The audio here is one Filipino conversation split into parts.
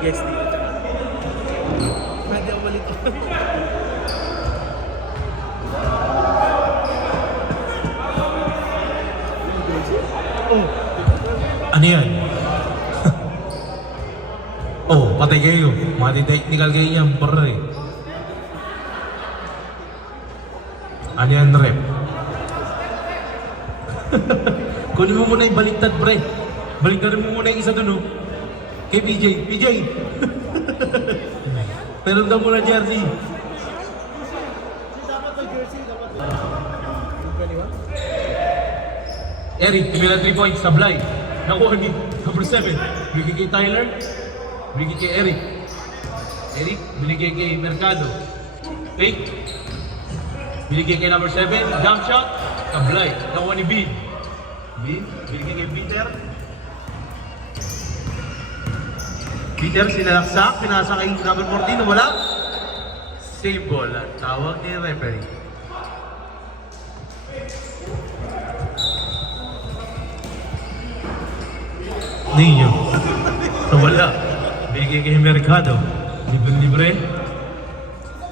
Yes, dito. Pwede ako malito. Oh. Ano yan? Oh, patay kayo. Mati-technical kayo yan, pre. Ano yan, rep? Kunin mo muna yung baliktad, pre. Baliktad mo muna yung isa dun, oh. Kay PJ. PJ! Pero daw muna jersey. Dapat ang jersey, dapat. Eric, tumila 3 points, sablay. Nakuha ni number 7. Binigay kay Tyler. Binigay kay Eric. Eric, binigay kay Mercado. Fake. Binigay kay number 7. Jump shot. Sablay. Nakuha ni Bin. Bin, binigay kay Peter. Peter, sinalaksak. Pinasa kay number 14. Wala. Save ball. Tawag ni referee. Ninyo. Wala. Bigay kay Mercado. Libre-libre.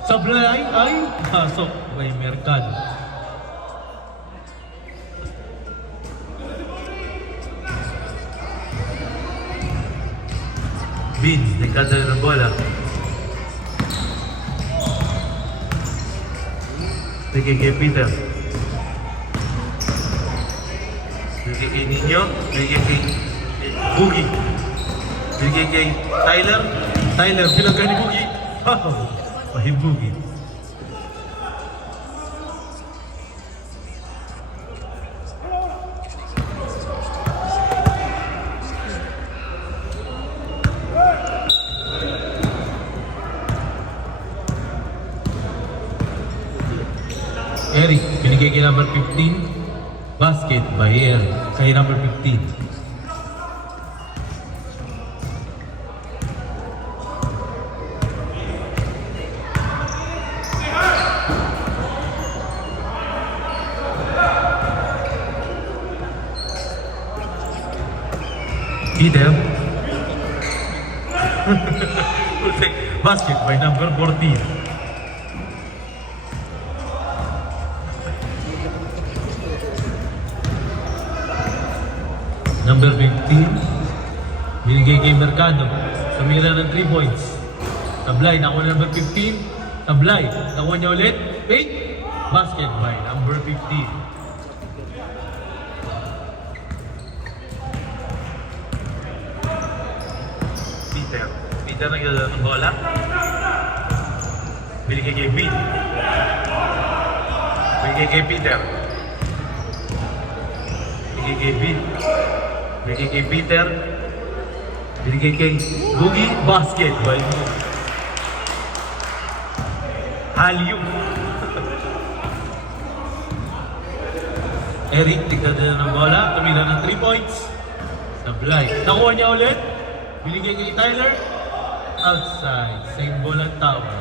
Sablay ay pasok kay Mercado. Vince, nagkadala ng bola. Bigay kay Peter. Bigay kay Ninyo. Bigay kay Boogie. Bigay kay Tyler. Tyler, pinagka ni Boogie. Pahim Boogie. Eric, binigay kay number 15. Basket by Eric. Kay number 15. Peter. Basket by number 14. Number 15. Binigay kay Mercado. Tumira ng 3 points. Tablay, nakuha na number 15. Tablay, nakuha niya ulit. Fake. Basket by number 15. Peter nagdala ng bola. Binigay kay Bin. Binigay kay Peter. Binigay kay Bin. Binigay kay Peter. Binigay kay Boogie. Basket by Boogie. Halium. Eric, nagdala ng bola. Tumila ng 3 points. Sablay. Nakuha niya ulit. Binigay kay Tyler. Outside. Same ball ang tower.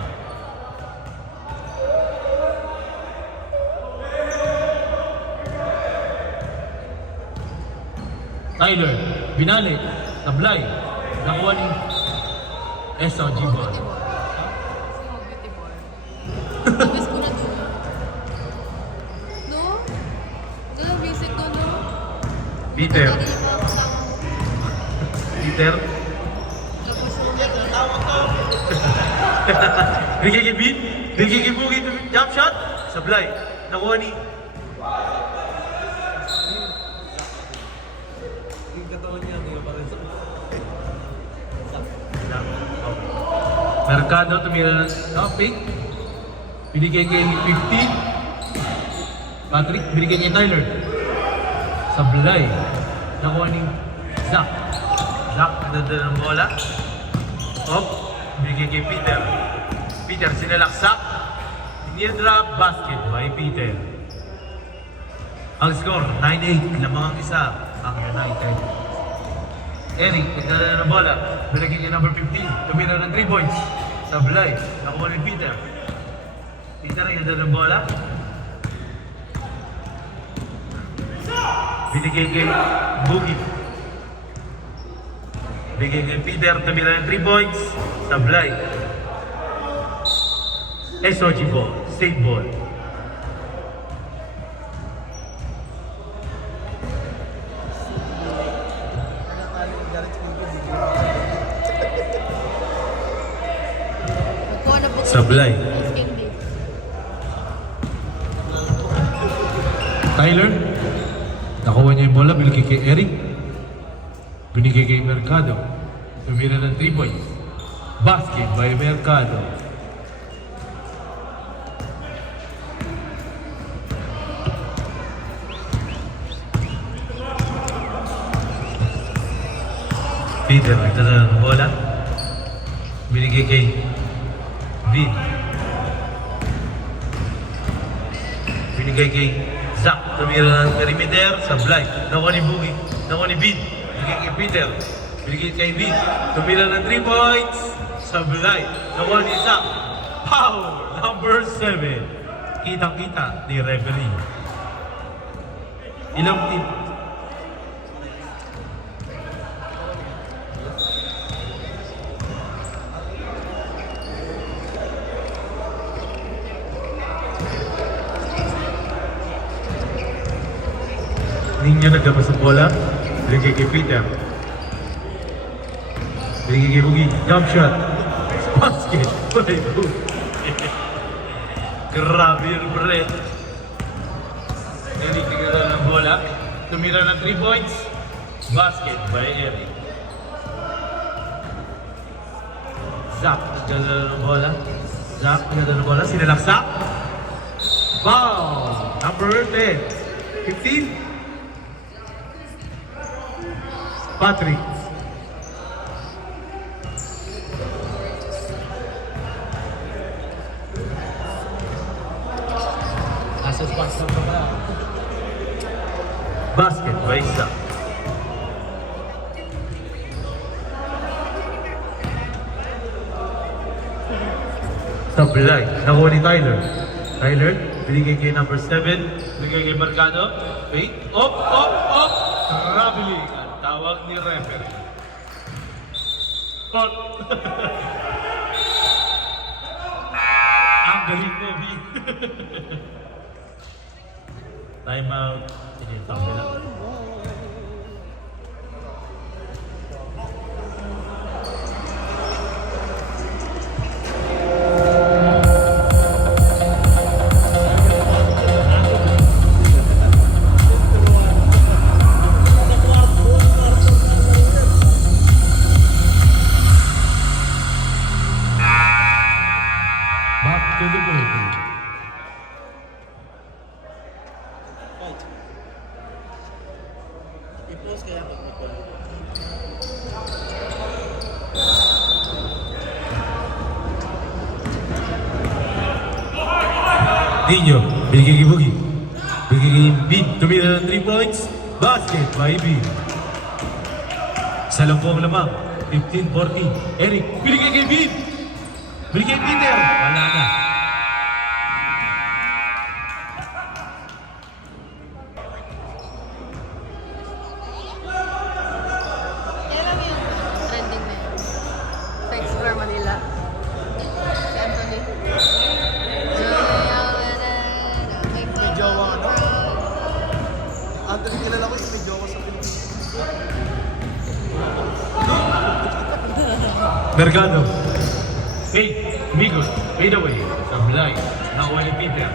Tyler. Binali. Tablay. Nakuha ni SOG ball. Tapos ko na doon. No? Doon, basic ko, no? Peter. Peter. Bigay kay Bin. Bigay kay Boogie. Jump shot. Sablay. Nakuha ni Mercado. Tumira ng topic. Binigay kay 15. Patrick. Binigay kay Tyler. Sablay. Nakuha ni Zach. Zach. Nadala ng bola. Binigay kay Peter. Peter, sinalaksak. Nidra basket by Peter. Ang score, 9-8. Lamang ang isa. Ang United. Eric, nagdala ng bola. Binigay kay number 15. Tumira ng 3 points. Sablay. Nakuha ni Peter. Peter, nagdala ng bola. Binigay kay Boogie. Bigay kay Peter, tumira ng 3 points. Sablay. SOG ball, state ball. Nagkuha na po. Sablay. Hindi. Tyler. Nakuha niya yung bola, binigay kay Eric. Binigay kay Mercado. Tumira ng 3 points. Basket by Mercado. Peter, nagdala ng bola. Binigay kay Vin. Binigay kay Zach. Tumira ng perimeter. Sablay. Nakuha ni Boogie. Nakuha ni Vin. Binigay kay Peter. Binigay kay Vin. Tumira ng 3 points. Sablay. Nakuha ni Zach. Foul! Number 7. Kitang-kita ni referee. Ilang team? Ninyo nagdabas ng bola. Binigay kay Peter. Binigay kay Boogie. Jump shot. Basket. By Boogie. Grabe yung breath. Eric nagdala ng bola. Tumira ng 3 points. Basket by Eric. Zach nagdala ng bola. Zach nagdala ng bola. Sinalaksak. Foul! Number 10. 15. Patrick. Asas pass lang ka pala. Basket by Zach. Sablay. Nakuha ni Tyler. Tyler, binigay kay number 7. Binigay kay Mercado. Wait. Op! Traveling. Ang tawag ni referee. Cut. Ang galing mo, B. Time out. Sige, sabi lang. Back to the board. I-post kaya ako. Nino, binigay kay Boogie. Binigay kay Bin. Tumira ng 3 points. Basket by Bin. Sa lambong lamang. 15-14. Eric, binigay kay Bin. Binigay kay Peter. Wala na. Yan lang yung trending na yun. Sa Explore Manila. Si Anthony. May jowa ano? Anthony kilala ko yung may jowa sa Pilipinas. Mercado. Hey, amigos, fade away. Sablay. Nakuha ni Peter.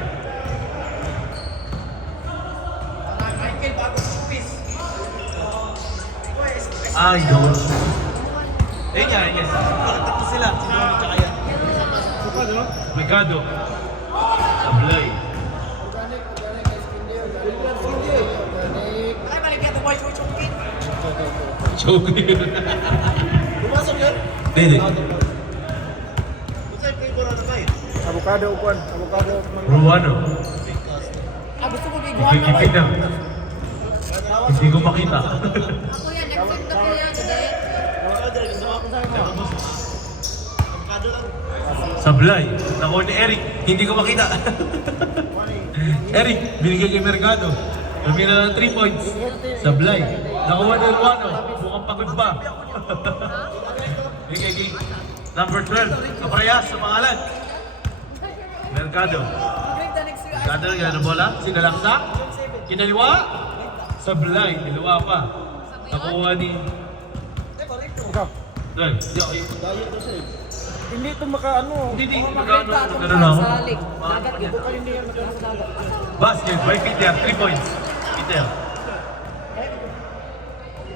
Ay, gawin. Eh nga, yes. Bakit tapos sila? Sino ang tsaka yan? Buka, no? Mercado. Sablay. Ay, balik yan. Tumoy, chokin. Choke. Pumasok yun? Hindi. Ito yung flavor na tayo. Avocado upuan, avocado Ruano. Ah, gusto mo may Binigay kay Peter. Hindi ko makita. Ako yan, next week na po yan. Today. Avocado lang. Sablay. Nakuha ni Eric. Hindi ko makita. Eric, binigay kay Mercado. Tumira ng 3 points. Sablay. Nakuha ni Ruano. mukhang pagod pa. Bigay kay number 12, kaparehas sa pangalan. Mercado. Mercado, yan ang bola. Sinalaksak. Kinaliwa. Sablay, niliwa pa. Nakuha ni... Ikaw. Dahil, Hindi ito makaano. hindi, magkano, ganun lang ako. Dagat ito kayo hindi yan dagat. Basket by Peter, 3 points. Peter.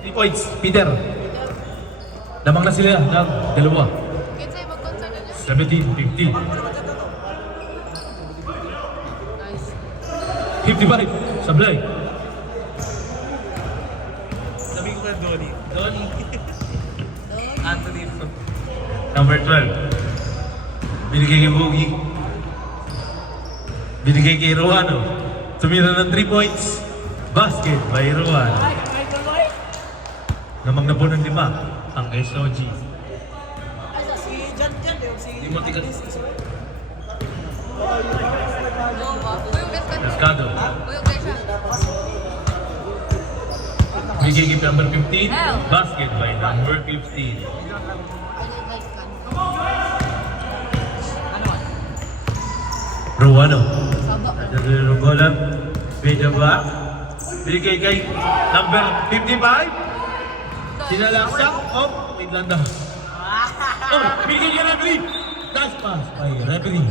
3 points, Peter. Lamang na sila ng dalawa. Kinsay, mag-concern na niya. 17-15. Nice. 55, Sablay. Sabi ko kay Donnie. Donnie. Anthony. Number 12. Binigay kay Boogie. Binigay kay Ruano. Tumira ng 3 points. Basket by Ruano. Namang napo ng 5 ang SOG. Hindi mo tigas. Puyog best ka. Mercado. Puyog guys siya. Binigay kay number 15. Basket by number 15. Ruano. Ada dulu bola. Beda ba? Binigay kay number 55. Sinalaksak. Oh, wait lang daw. Oh, binigay kay referee. Dash pass by referee.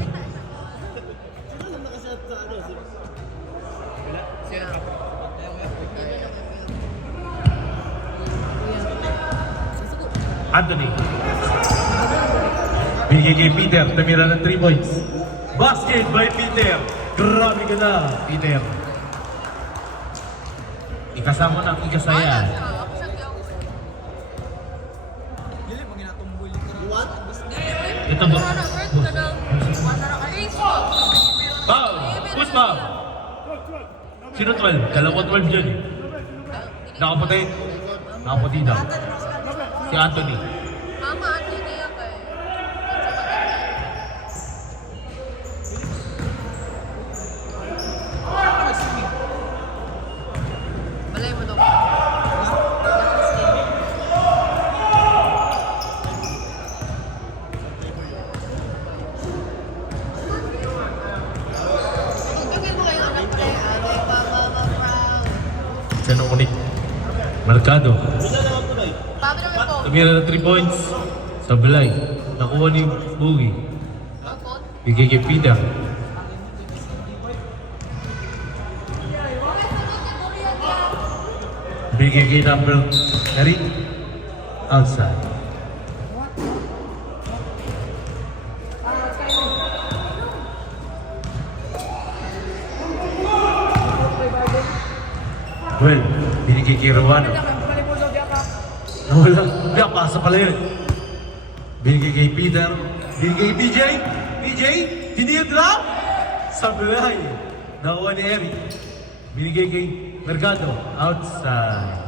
Anthony. Binigay kay Peter. Tumira ng 3 points. Basket by Peter. Grabe ka na, Peter. Ikasama ng ikasaya. Ito ba? Foul! Who's foul? Sino 12? Dalawa 12 dyan eh. Nakaputi? Nakaputi daw. Si Anthony. Mama, Anthony ako eh. Balay mo daw. Ibigay mo kayo anak ko eh. Ate, Mama, Brown. Siya nung unik. Mercado. Pabi naman po. Tumira ng 3 points. Sablay. Nakuha ni Boogie. Ako. Bigay kay Peter. Bigay kay number Eric. Outside. Well, binigay kay Ruano. Nawala. Hindi, pasa pala yun. Binigay kay Peter. Binigay kay PJ. PJ, hindi yung drop. Sablay. Nakuha ni Eric. Binigay kay Mercado. Outside.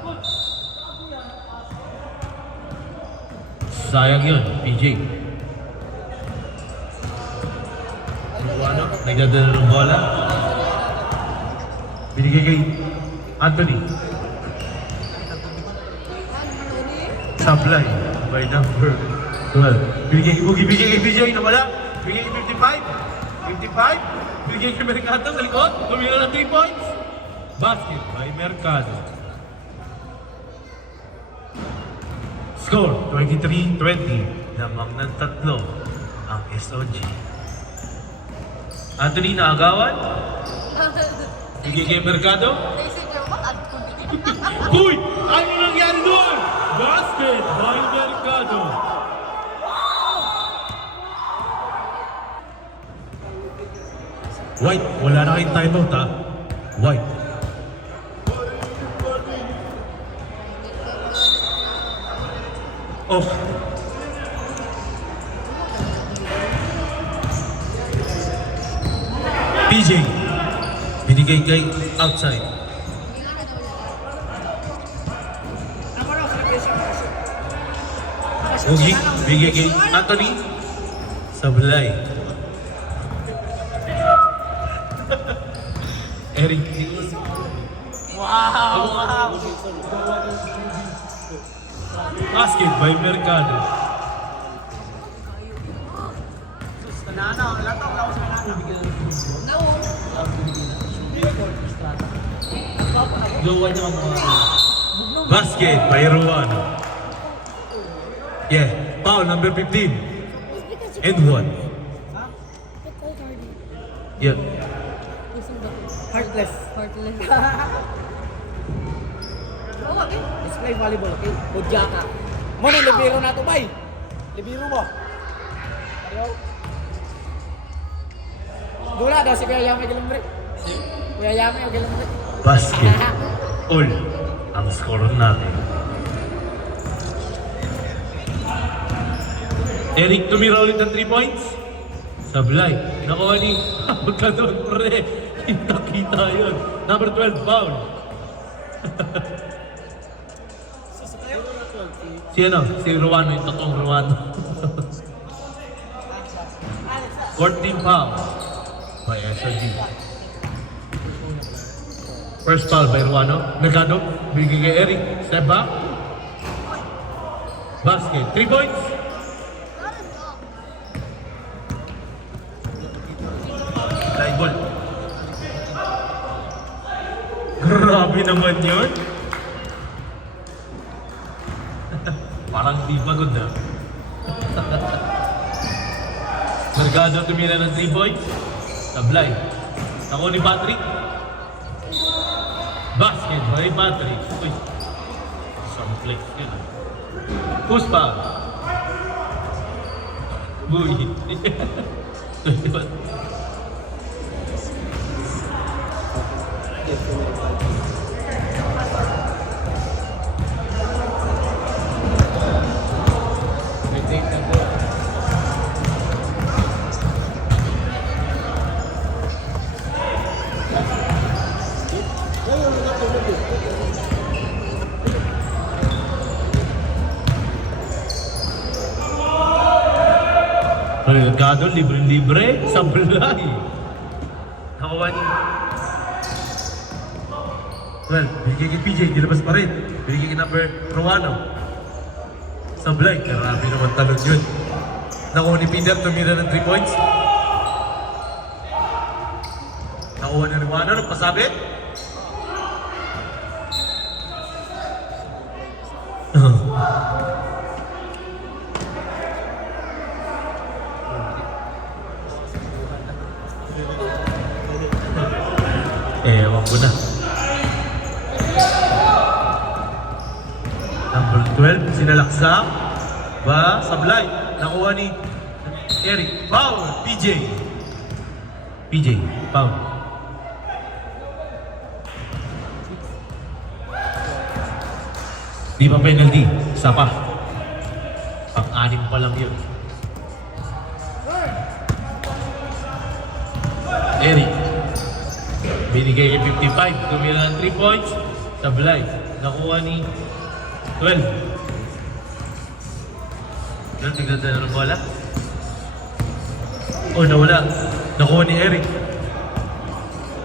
Sayang yun, PJ. Ano? Nagdadala ng bola. Binigay kay Anthony. Sablay by number 12. Binigay kay Boogie, binigay kay PJ na wala. Binigay kay 55. 55. Binigay kay Mercado sa likod. Tumira ng 3 points. Basket by Mercado. Score 23-20. Lamang ng 3 ang SOG. Anthony naagawan. Binigay kay Mercado. Naisip niyo, bakit ko? Uy! Ano nangyari doon? Basket by Mercado. White, wala na kayong timeout ha. White. Off. PJ. Binigay kay outside. Ugi, bigay kay Anthony. Sablay. Eric. Wow! Wow! Basket by Mercado. Gawa niya ang mga... Basket by Ruano. Yeah, foul number 15. And 1. Yeah. Kusang ba? Heartless. Heartless. Oo, okay. Let's play volleyball, okay? Kudya ka. Mo ni libero na to, bay. Libero mo. Ayaw. Dula daw si Kuya Yami Gilumbre. Kuya Yami o Gilumbre. Basket. All ang score natin. Eric tumira ulit ng 3 points. Sablay. Nakuha ni Pagka doon, pre. Kita-kita yun. Number 12, foul. Si ano? Si Ruano, yung totoong Ruano. 14 foul by SRG. First foul by Ruano. Mercado, bigay kay Eric. Step back. Basket. 3 points. Fly ball. Grabe naman yun. Parang di pagod na. Mercado tumira ng 3 points. Sablay. Ako ni Patrick. Basket by Patrick. Uy. Some flex yun. Who's pa? Buy. Mercado, libre-libre, sablay. Nakawan. Well, bigay kay PJ, ginabas pa rin. Bigay kay number Ruano. Sablay, karami naman talon yun. Nakuha ni Peter, tumira ng 3 points. Nakuha ni Ruano, nagpasabit. Ewan ko na. Number 12, sinalaksak. Ba, sablay. Nakuha ni Eric. Foul, PJ. PJ, foul. Di pa penalty. Isa pa. Pang-anim pa lang yun. Eric. Binigay kay 55. Tumira ng 3 points. Sablay. Nakuha ni 12. Yan, tignan na ng bola. Oh, nawala. Nakuha ni Eric.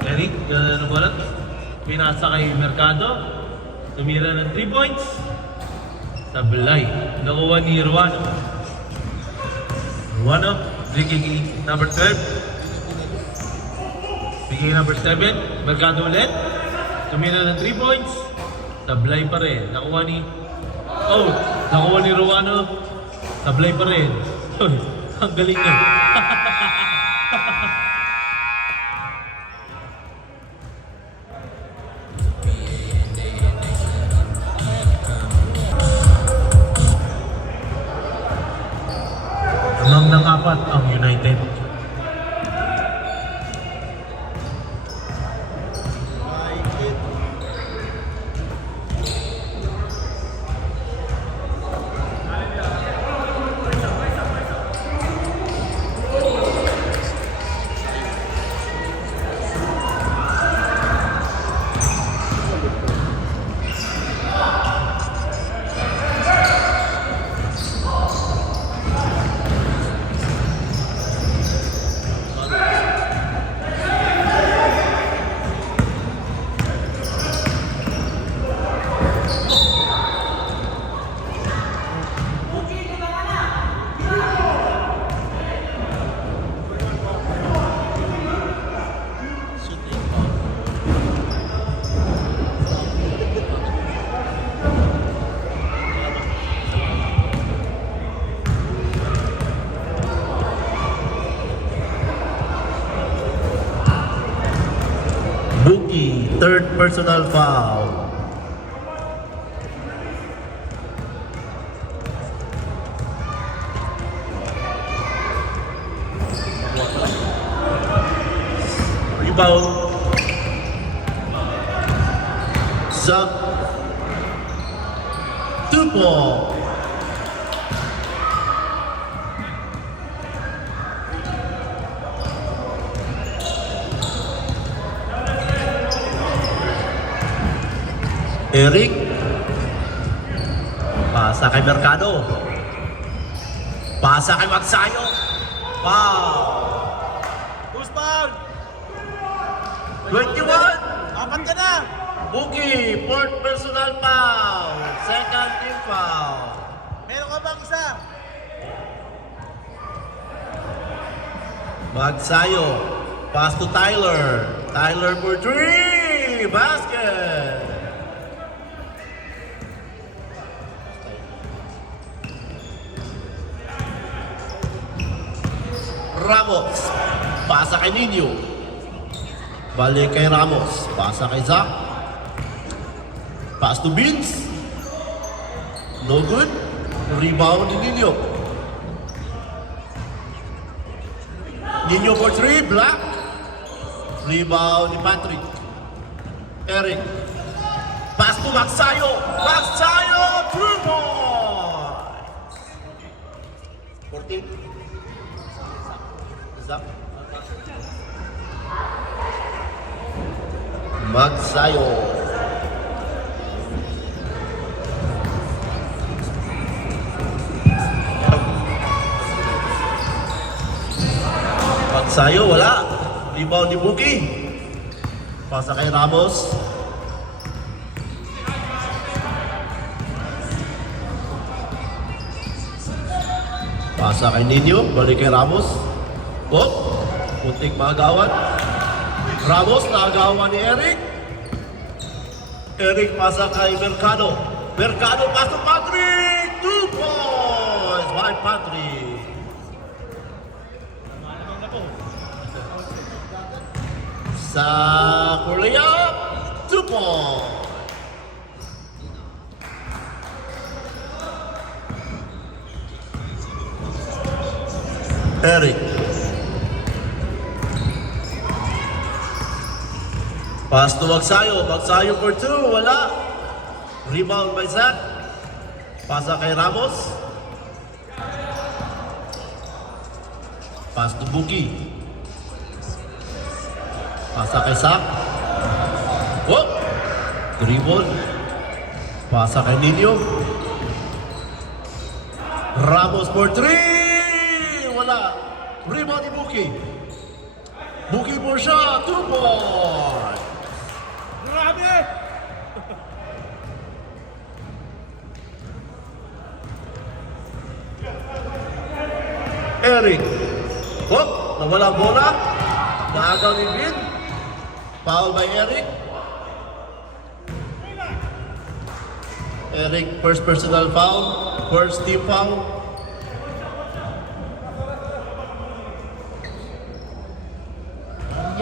Eric, tignan na ng bola. Pinasa kay Mercado. Tumira ng 3 points. Sablay. Nakuha ni Ruano. Ruano. Bigay kay number 12. Bigay number 7, Mercado ulit. Tumira ng 3 points. Sablay pa rin. Nakuha ni... Oh! Nakuha ni Ruano. Sablay pa rin. Ang galing niya. Lamang ng 4 ang United. third personal foul. Rebound. Zach. 2 ball. Eric. Pasa kay Mercado. Pasa kay Magsayo. Wow. Who's foul? 21. Apat ka na! Buki, fourth personal foul. Second team foul. Meron ka bang isa? Magsayo. Pass to Tyler. Tyler for 3. Basket. Ramos. Pasa kay Nino. Balik kay Ramos. Pasa kay Zach. Pass to Vince. No good. Rebound ni Nino. Nino for 3. Black. Rebound ni Patrick. Eric. Pass to Magsayo. Magsayo. 3 points. 14. Zach. Magsayo. Magsayo, wala. Rebound ni Buki. Pasa kay Ramos. Pasa kay Nino. Balik kay Ramos. Oh, muntik maagawan. Ramos, naagawan ni Eric. Eric pasa kay Mercado. Mercado, pass to Patrick. 2 points by Patrick. Sa Korea, 2 points. Eric. Pass to Magsayo. Magsayo for 2. Wala. Rebound by Zach. Pasa kay Ramos. Pass to Buki. Pasa kay Zach. Whoop. Dribble. Pasa kay Nino. Ramos for 3. Wala. Rebound ni Buki. Buki for shot. 2 points. Grabe! Eric. Hop, nawala bola. Naagaw ni Vin. Foul by Eric. Eric, first personal foul. First team foul.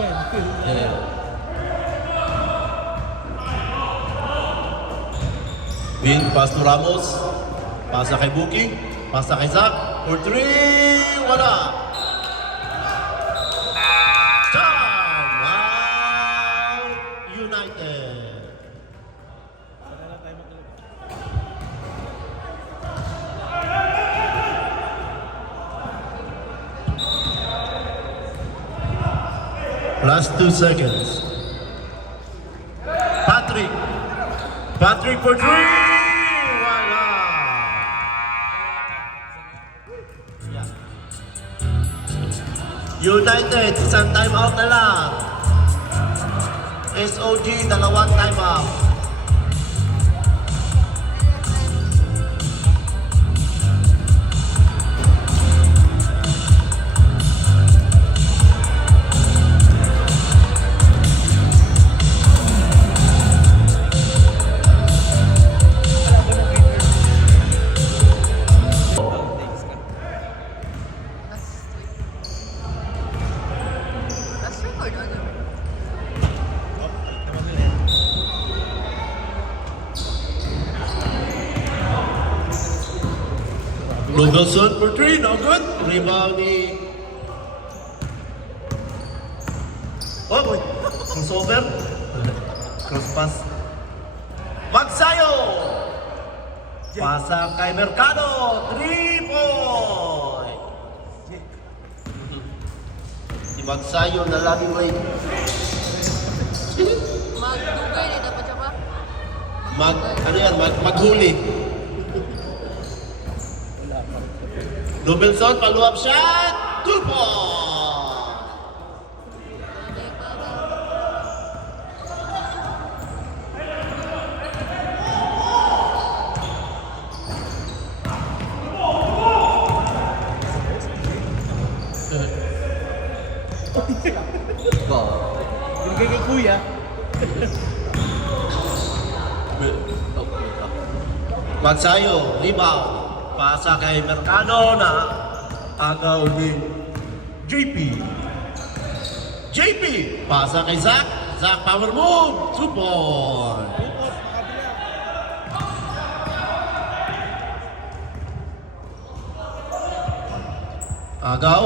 Yeah. Vin, pass to Ramos. Pasa kay Buki. Pasa kay Zach. For 3. Wala. Time out. United. Last 2 seconds. Patrick. Patrick for 3. Wala. Yeah. United, isang time out na lang. SOG, dalawang time out. Let's record on it. Robinson for 3, no good. Rebound ni... Oh boy, crossover. Cross pass. Magsayo! Pasa kay Mercado, 3 point. Si Magsayo na laging late. Magdugay na dapat siya ba? Maghuli. Robinson, follow-up shot, 2 point. Binigay kay Kuya. Magsayo, rebound. Pasa kay Mercado na agaw ni JP. JP, pasa kay Zach. Zach, power move, 2 point. Agaw.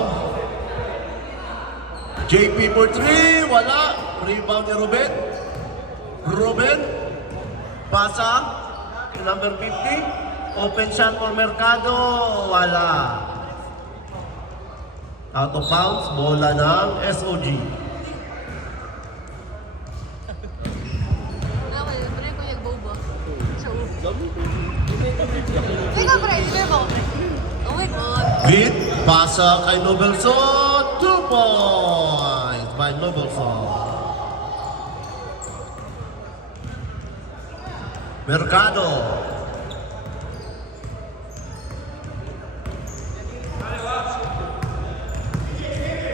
JP for 3, wala. Rebound ni Ruben. Ruben, pasa, number 50. Open shot for Mercado, wala. Out of bounds, bola ng SOG. Okay, pre ko yung boba. So, ikaw pre, di ba? Oh my God. Beat, pasa kay Nobelson, 2 points by Nobelson. Mercado.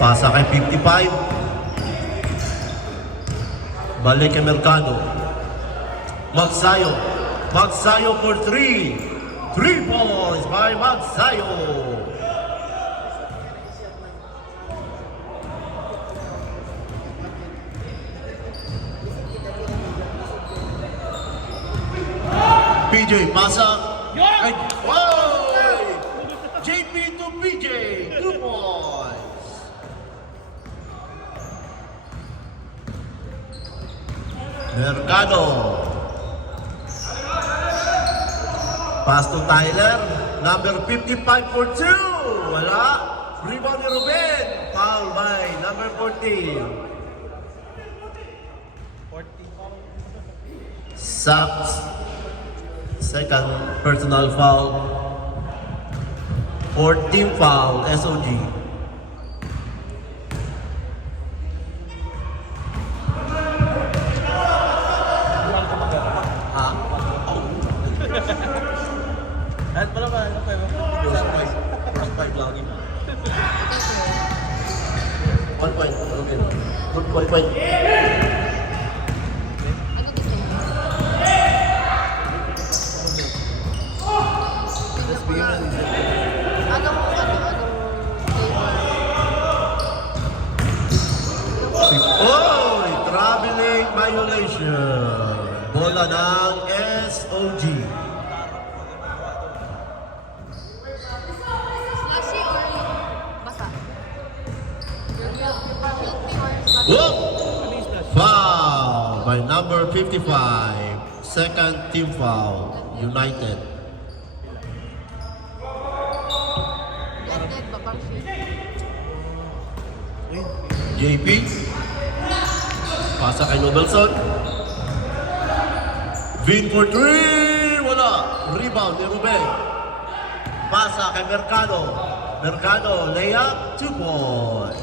Pasa kay 55. Balik kay Mercado. Magsayo. Magsayo for 3. 3 points by Magsayo. PJ, pasa. Ay, wow! JP to PJ. 2 points. Mercado. Pass to Tyler. Number 55 for 2. Wala. Rebound ni Ruben. Foul by number 14. Sacks. Second personal foul. 14 foul. SOG. Lahat pala ba? Ano kayo? One point. Okay. Good point. Ano gusto mo? Let's begin na din. Anong flavor? Oh! Traveling violation. Bola ng SOG. Slushy or basa? Guilty or slushy? Whoop! Foul by number 55. Second team foul. United. Blended ba pang shade? JP. Pasa kay Nobelson. Vin for 3. Wala. Rebound ni Ruben. Pasa kay Mercado. Mercado, layup, 2 points.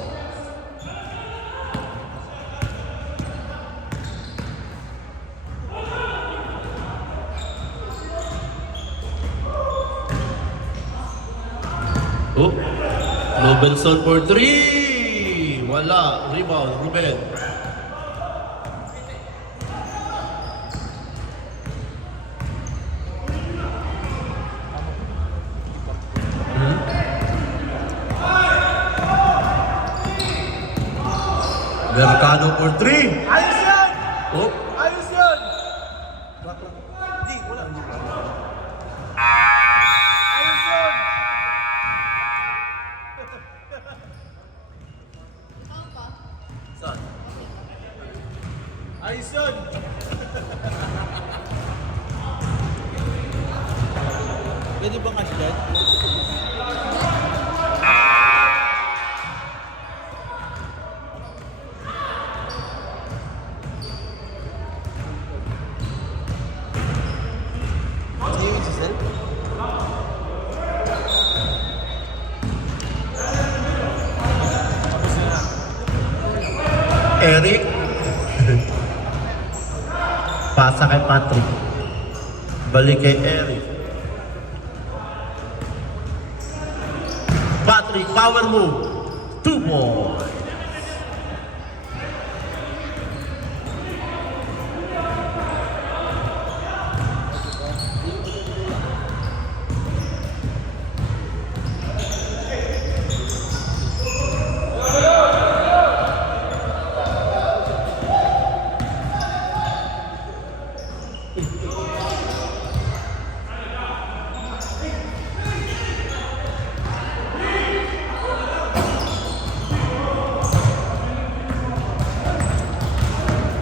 Oh, Nobelson for 3. Wala. Rebound, Ruben. Mercado for 3. Ayos yan! Oh, Ayos yan! Hindi, wala. Ayos yan! dyan. Sa'yo yung sisel? Tapos na. Eric. Pasa kay Patrick. Balik kay Eric. Patrick, power move. 2 points.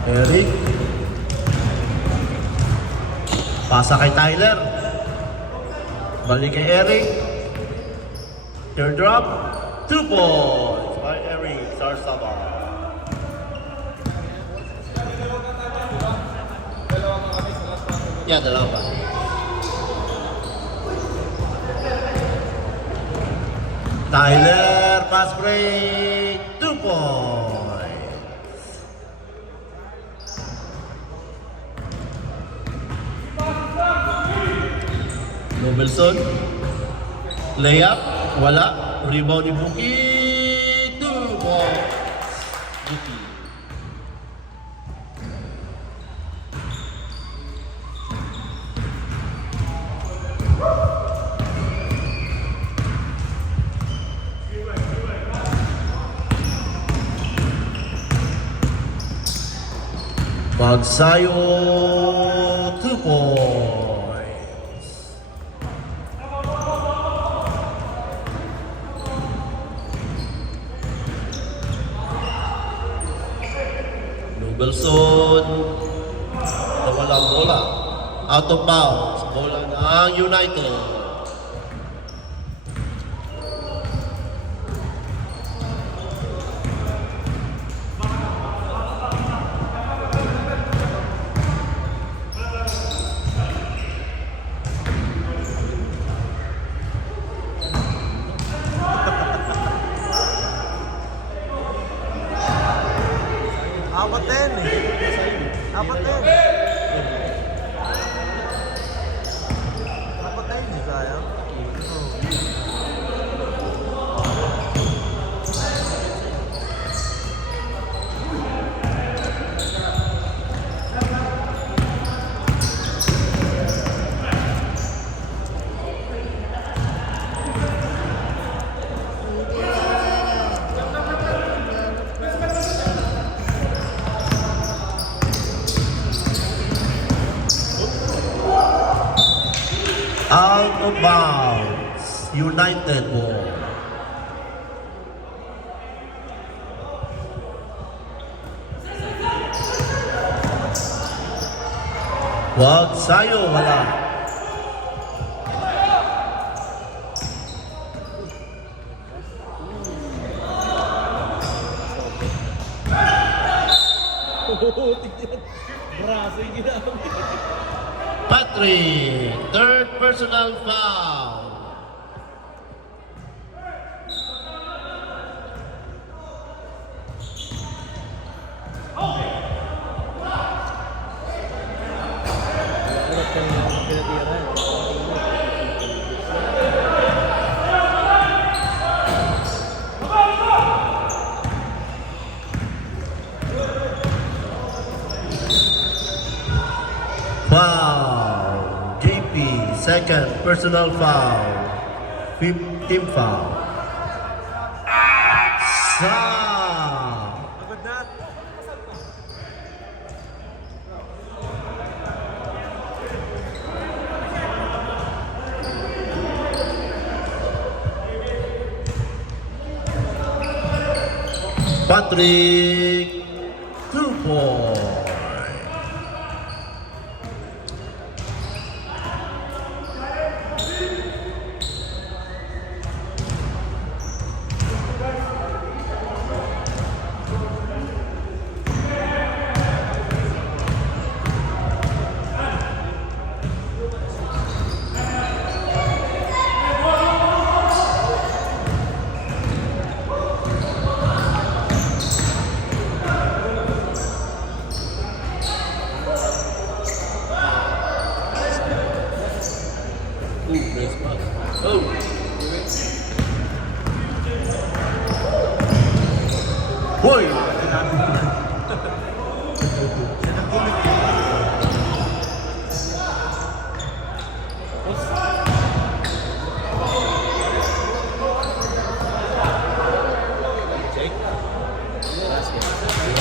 Eric. Pasa kay Tyler. Balik kay Eric. Teardrop. 2 points by Eric Sarsaba. Yeah, dalawa pa. Tyler, pass break. 2 points. Nobelson. Layup. Wala. Rebound ni Buki. 2 points. Buki. Bagsayo. 2 points. Nobelson. Nawala ang bola. Out of bounds. Bola ng United. Apat din eh. Apat din. Apat din eh, sayang. Out of bounds. United ball. Wag sayo, wala. Braso yung ginamit. Patrick, third personal foul. Foul. JP, second personal foul. Team foul. Agad na. Patrick, 2 points. Oh. Hoy!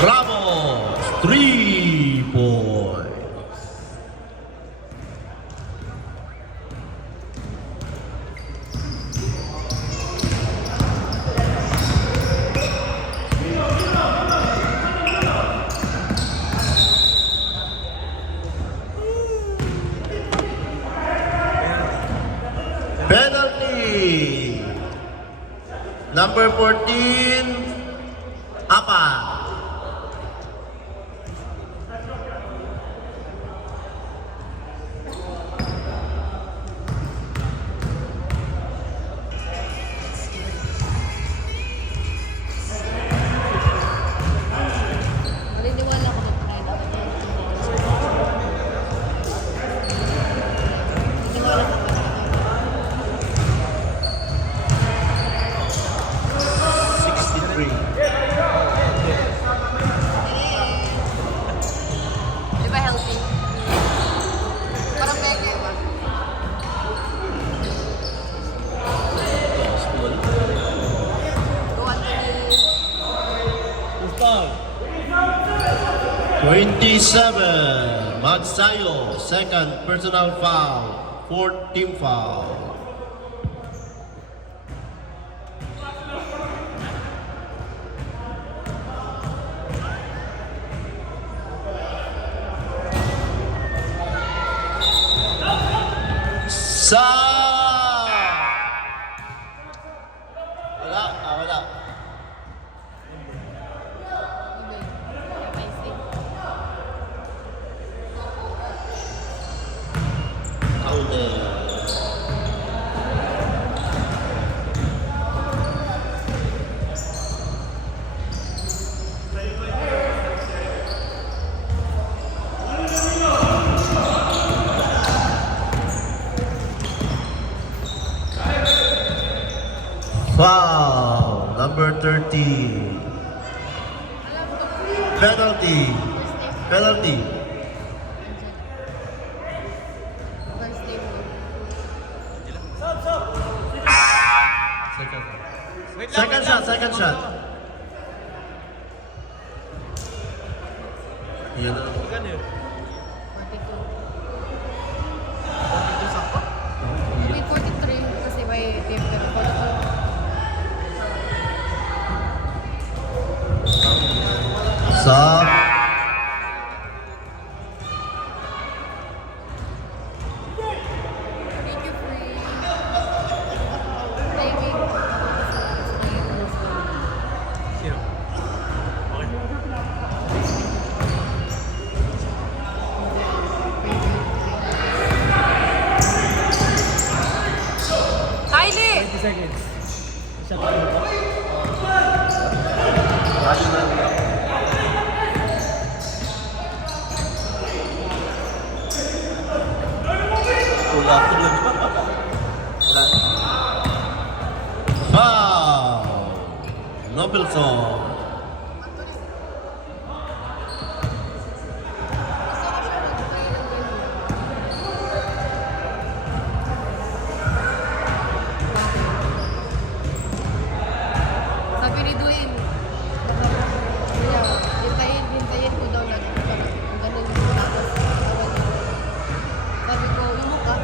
Ramos, 3 points. Penalty. Number 14, Apa. Maliniwala ko ng pride. Maliniwala ko. 63. Di ba healthy? Parang peke ba? Go Anthony. 27, Magsayo, second personal foul, fourth team foul. Sa wala. Foul, number 30. Penalty. Penalty. First name mo. Second shot, second shot. Yan na. Magkano yun? 42. May 43 kasi may team pero 42. Sa Thank you, Free. Timing. Sino? Okay. Kylie! 20 seconds. Shot mo ba? foul. Nobelson. Sabi ni Dwayne, hintayin ko daw na ganun tapos awan niya. Sabi ko, yung mukha.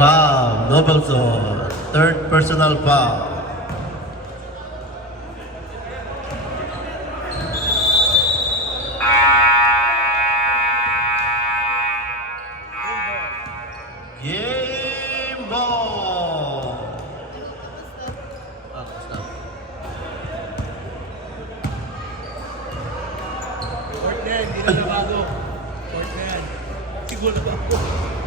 Foul. Nobleson. Third personal foul. Game ball. Tapos na. Court na yan, hindi na nabago. Court na yan. Siguro na bago.